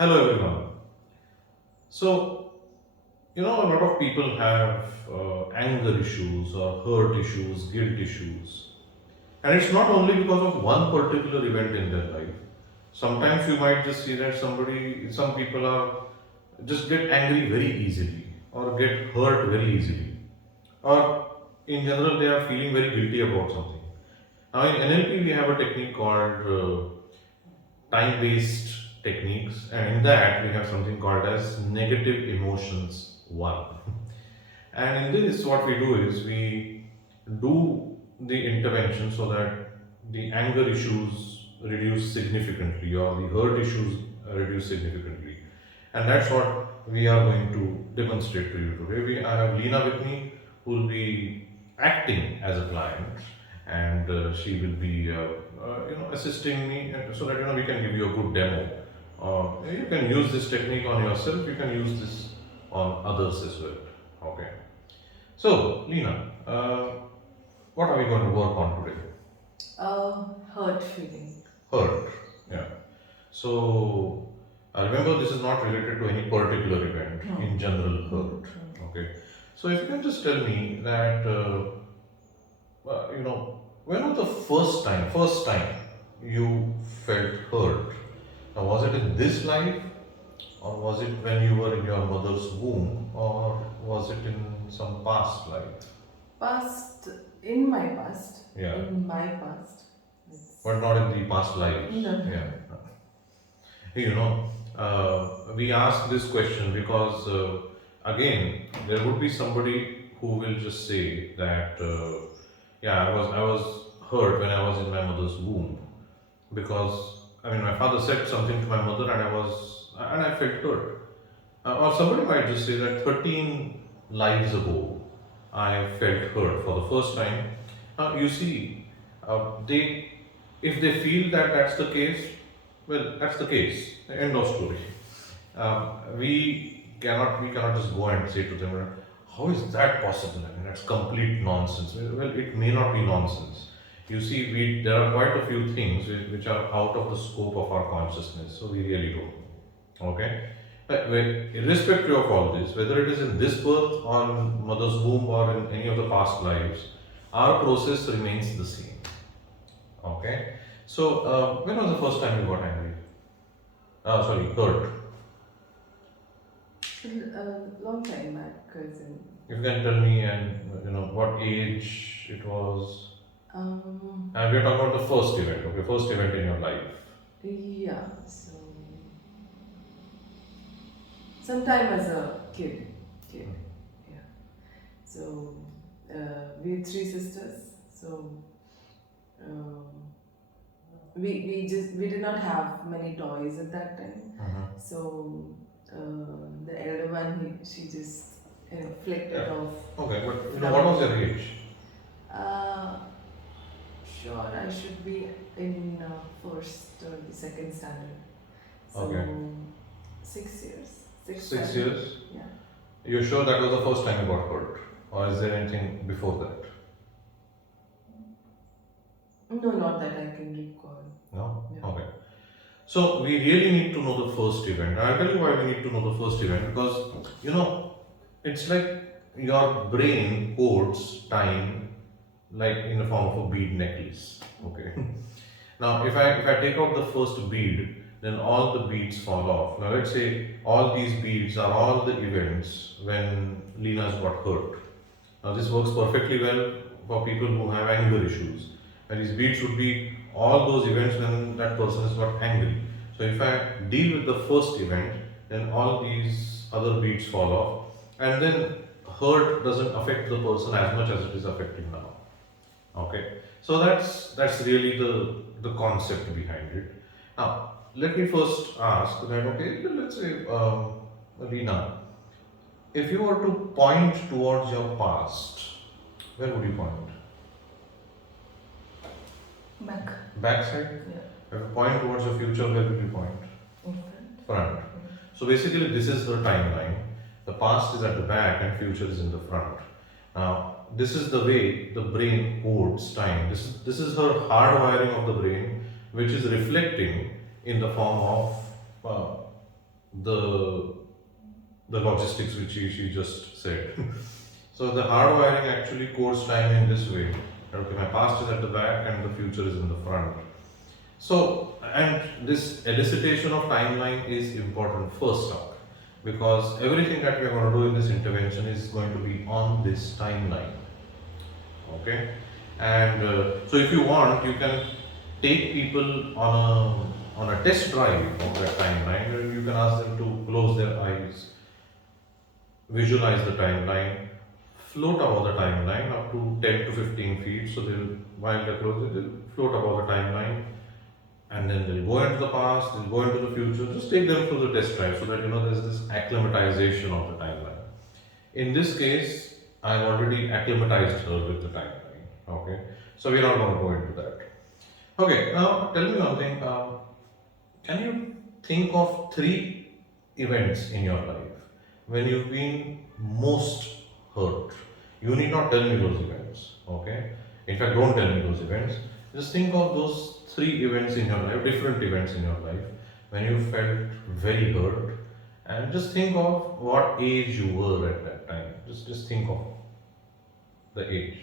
Hello everyone. So, a lot of people have anger issues or hurt issues, guilt issues. And it's not only because of one particular event in their life. Sometimes you might just see that some people are just get angry very easily or get hurt very easily. Or in general, they are feeling very guilty about something. Now, in NLP, we have a technique called time-based techniques, and in that we have something called as negative emotions 1. And in this, what we do is we do the intervention so that the anger issues reduce significantly or the hurt issues reduce significantly. And that's what we are going to demonstrate to you today. I have Leena with me, who will be acting as a client, and she will be assisting me, and so that we can give you a good demo. You can use this technique on yourself. You can use this on others as well. Okay. So, Leena, what are we going to work on today? Hurt feeling. Hurt. Yeah. So, remember, this is not related to any particular event. In general, hurt. Okay. So, if you can just tell me that, when was the first time you felt hurt? Now, was it in this life, or was it when you were in your mother's womb, or was it in some past life? Past, in my past. Yeah. In my past. But not in the past lives. No. Yeah. We ask this question because, again, there would be somebody who will just say that, yeah, I was hurt when I was in my mother's womb because, my father said something to my mother and I felt hurt. Or somebody might just say that 13 lives ago, I felt hurt for the first time. You see, they if they feel that that's the case, well, that's the case. End of story. We cannot just go and say to them, how is that possible? That's complete nonsense. Well, it may not be nonsense. You see, there are quite a few things which are out of the scope of our consciousness, so we really don't know. Okay? Irrespective of all this, whether it is in this birth or in mother's womb or in any of the past lives, our process remains the same. Okay? So, when was the first time you got angry? Sorry, hurt. A long time back, cousin. If you can tell me, and what age it was. And we are talking about the first event, okay? First event in your life. Yeah, so sometime as a kid. Yeah. So we had three sisters. So we did not have many toys at that time. So the elder one, she just flicked it off. Okay, but what was your age? Sure, I should be in first or the second standard. So Okay. 6 years. 6 years? Yeah. You're sure that was the first time you got hurt? Or is there anything before that? No, not that I can recall. No? Yeah. Okay. So we really need to know the first event. I'll tell you why we need to know the first event because, it's like your brain codes time like in the form of a bead necklace. Okay. Now, if I take out the first bead, then all the beads fall off. Now, let's say all these beads are all the events when Leena's got hurt. Now, this works perfectly well for people who have anger issues. And these beads would be all those events when that person has got angry. So, if I deal with the first event, then all these other beads fall off, and then hurt doesn't affect the person as much as it is affecting now. Okay, so that's really the concept behind it. Now, let me first ask that. Okay, let's say, Leena, if you were to point towards your past, where would you point? Back. Backside? Yeah. If you point towards your future, where would you point? In front. Front. So basically, this is the timeline. The past is at the back and future is in the front. Now, this is the way the brain codes time. This is the hardwiring of the brain, which is reflecting in the form of the logistics which she just said. So the hardwiring actually codes time in this way. Okay, my past is at the back and the future is in the front. So, and this elicitation of timeline is important first up, because everything that we are going to do in this intervention is going to be on this timeline. Okay, and so if you want, you can take people on a test drive of that timeline, and you can ask them to close their eyes, visualize the timeline, float above the timeline up to 10 to 15 feet. So they'll, while they're closing, they'll float above the timeline, and then they'll go into the past, they'll go into the future. Just take them through the test drive so that you know there's this acclimatization of the timeline. In this case, I've already acclimatized her with the timeline. Okay, so we're not going to go into that. Okay, now tell me one thing. Can you think of 3 events in your life when you've been most hurt? You need not tell me those events. Okay, in fact, don't tell me those events. Just think of those 3 events in your life, different events in your life, when you felt very hurt, and just think of what age you were at that time. Just think of the age.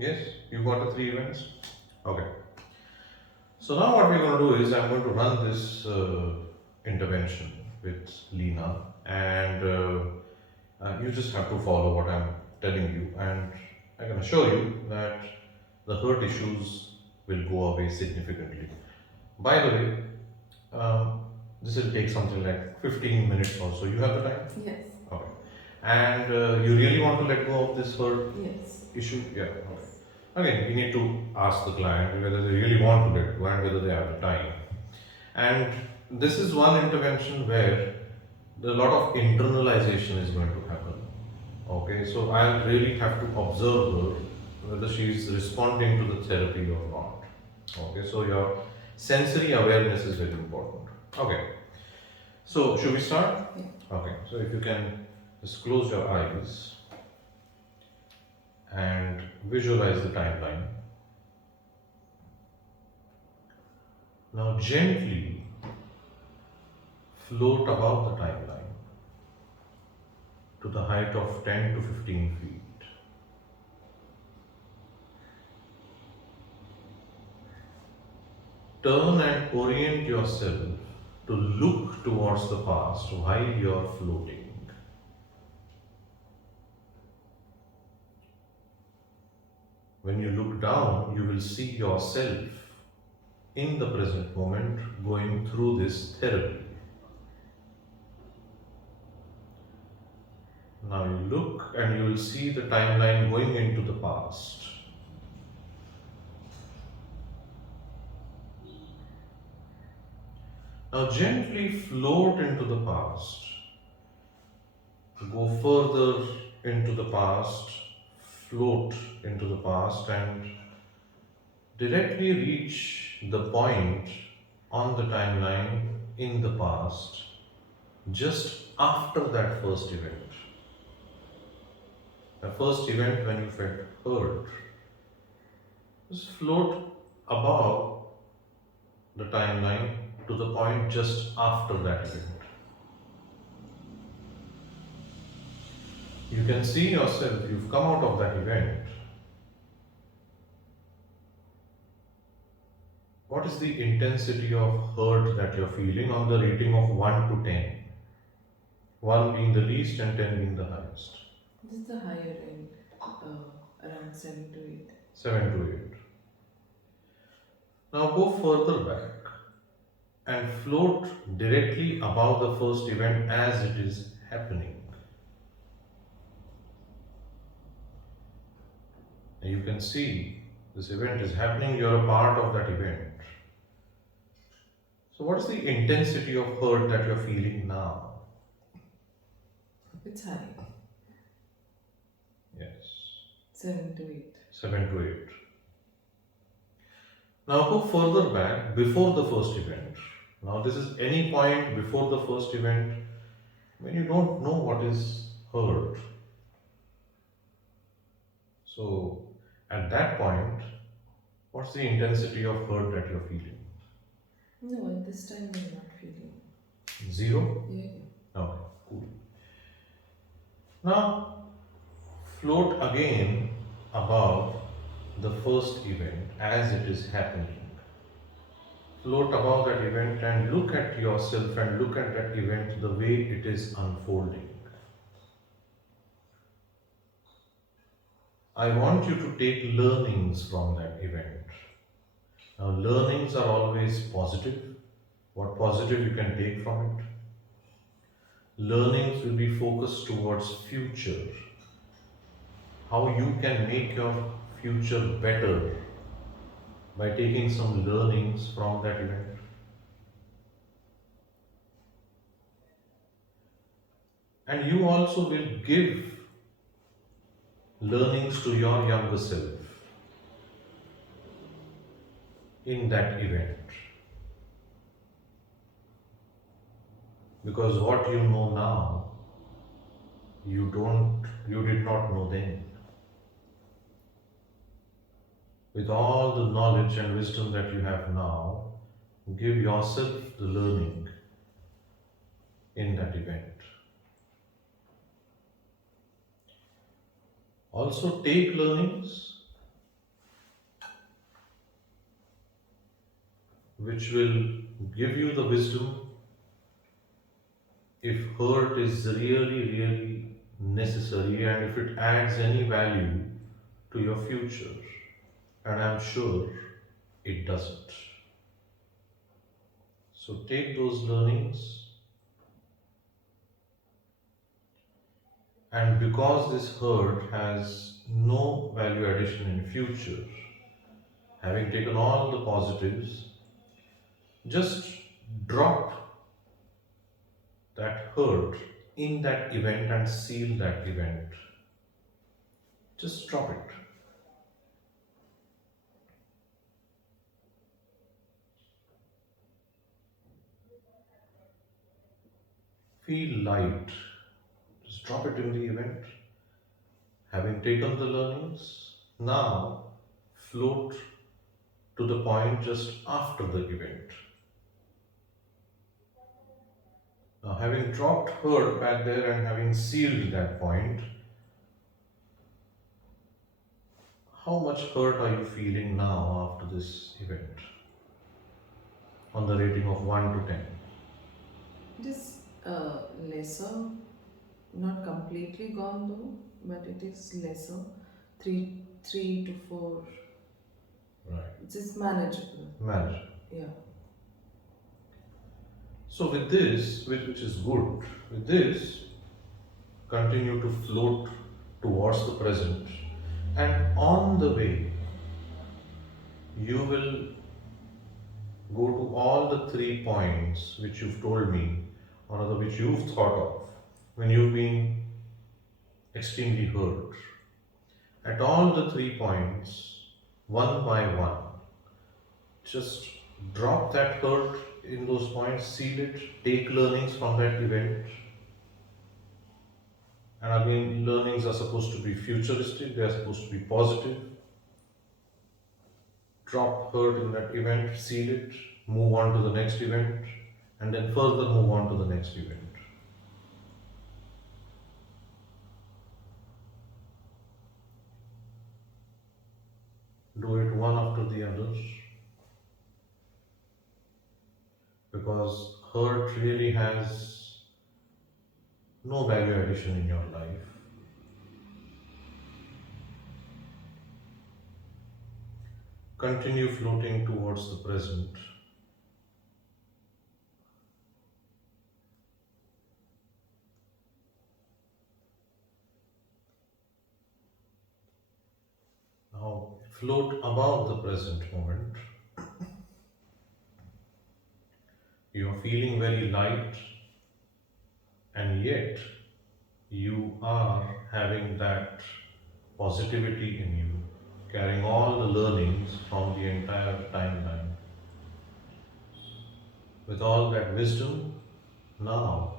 Yes, you got the 3 events? Okay. So now what we're going to do is I'm going to run this intervention with Lena, and you just have to follow what I'm telling you, and I can assure you that the hurt issues will go away significantly. By the way, this will take something like 15 minutes or so. You have the time? Yes. Okay. And you really want to let go of this hurt Yes. issue? Yeah. Okay. Again, we need to ask the client whether they really want to let go and whether they have the time. And this is one intervention where a lot of internalization is going to happen. Okay, so I really have to observe her whether she is responding to the therapy or not. Okay, so your sensory awareness is very important. Okay, so should we start? Yeah. Okay, so if you can just close your eyes and visualize the timeline. Now gently float above the timeline to the height of 10 to 15 feet. Turn and orient yourself to look towards the past while you are floating. When you look down, you will see yourself in the present moment going through this therapy. Now you look and you will see the timeline going into the past. Now gently float into the past. Go further into the past, float into the past, and directly reach the point on the timeline in the past just after that first event. The first event when you felt hurt. Just float above the timeline to the point just after that event. You can see yourself, you've come out of that event. What is the intensity of hurt that you're feeling on the rating of 1 to 10? 1 being the least and 10 being the highest. This is the higher end, around 7 to 8. 7 to 8. Now go further back and float directly above the first event as it is happening. And you can see this event is happening, you're a part of that event. So what is the intensity of hurt that you're feeling now? It's high. Yes. 7 to 8. 7 to 8. Now go further back before the first event. Now this is any point before the first event when you don't know what is hurt. So, at that point, what's the intensity of hurt that you're feeling? No, at this time I'm not feeling. Zero? Yeah. Okay, cool. Now, float again above the first event as it is happening. Float above that event and look at yourself and look at that event the way it is unfolding. I want you to take learnings from that event. Now, learnings are always positive. What positive you can take from it? Learnings will be focused towards future. How you can make your future better by taking some learnings from that event. And you also will give learnings to your younger self in that event. Because what you know now, you did not know then. With all the knowledge and wisdom that you have now, give yourself the learning in that event. Also take learnings which will give you the wisdom if hurt is really necessary and if it adds any value to your future. And I'm sure it doesn't. So take those learnings, and because this hurt has no value addition in future, having taken all the positives, just drop that hurt in that event and seal that event. Just drop it. Feel light. Just drop it in the event. Having taken the learnings, now float to the point just after the event. Now, having dropped hurt back there and having sealed that point, how much hurt are you feeling now after this event? On the rating of 1 to 10. It is lesser, not completely gone though, but it is lesser. Three to four. Right. It is manageable. Manage. Yeah. So with this, which is good, with this, continue to float towards the present, and on the way, you will go to all the 3 points which you've told me, or rather which you've thought of when you've been extremely hurt. At all the 3 points, one by one, just drop that hurt in those points, seal it, take learnings from that event. And again, learnings are supposed to be futuristic, they are supposed to be positive. Drop hurt in that event, seal it, move on to the next event, and then further move on to the next event. Do it one after the other, because hurt really has no value addition in your life. Continue floating towards the present. Now float above the present moment. You are feeling very light, and yet you are having that positivity in you, carrying all the learnings from the entire timeline. With all that wisdom, now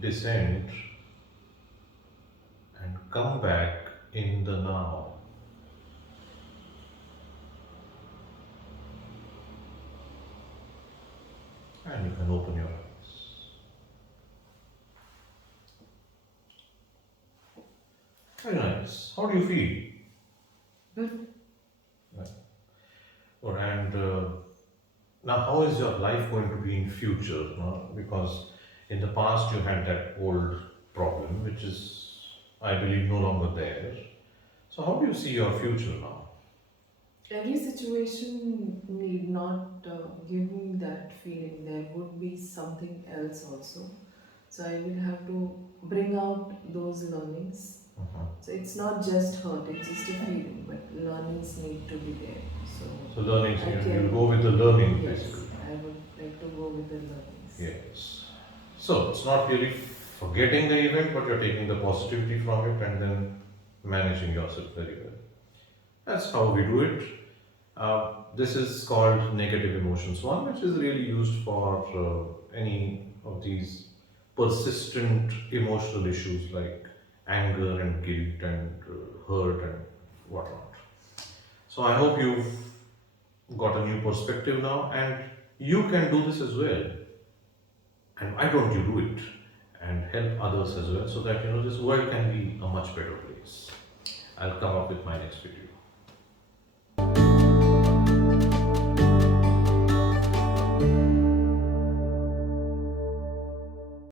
descend come back in the now. And you can open your eyes. Very nice. How do you feel? Good. Right. Well, and now, how is your life going to be in future? No? Because in the past you had that old problem, which is, I believe, no longer there. So, how do you see your future now? Every situation need not give me that feeling. There would be something else also. So I will have to bring out those learnings. Mhm. So it's not just hurt, it's just a feeling, but learnings need to be there. So, learning, I you can, go with the learning yes, basically. I would like to go with the learnings. Yes. So, it's not really forgetting the event, but you're taking the positivity from it and then managing yourself very well. That's how we do it. This is called negative emotions one, which is really used for any of these persistent emotional issues like anger and guilt and hurt and whatnot. So I hope you've got a new perspective now, and you can do this as well. And why don't you do it and help others as well, so that this world can be a much better place. I'll come up with my next video.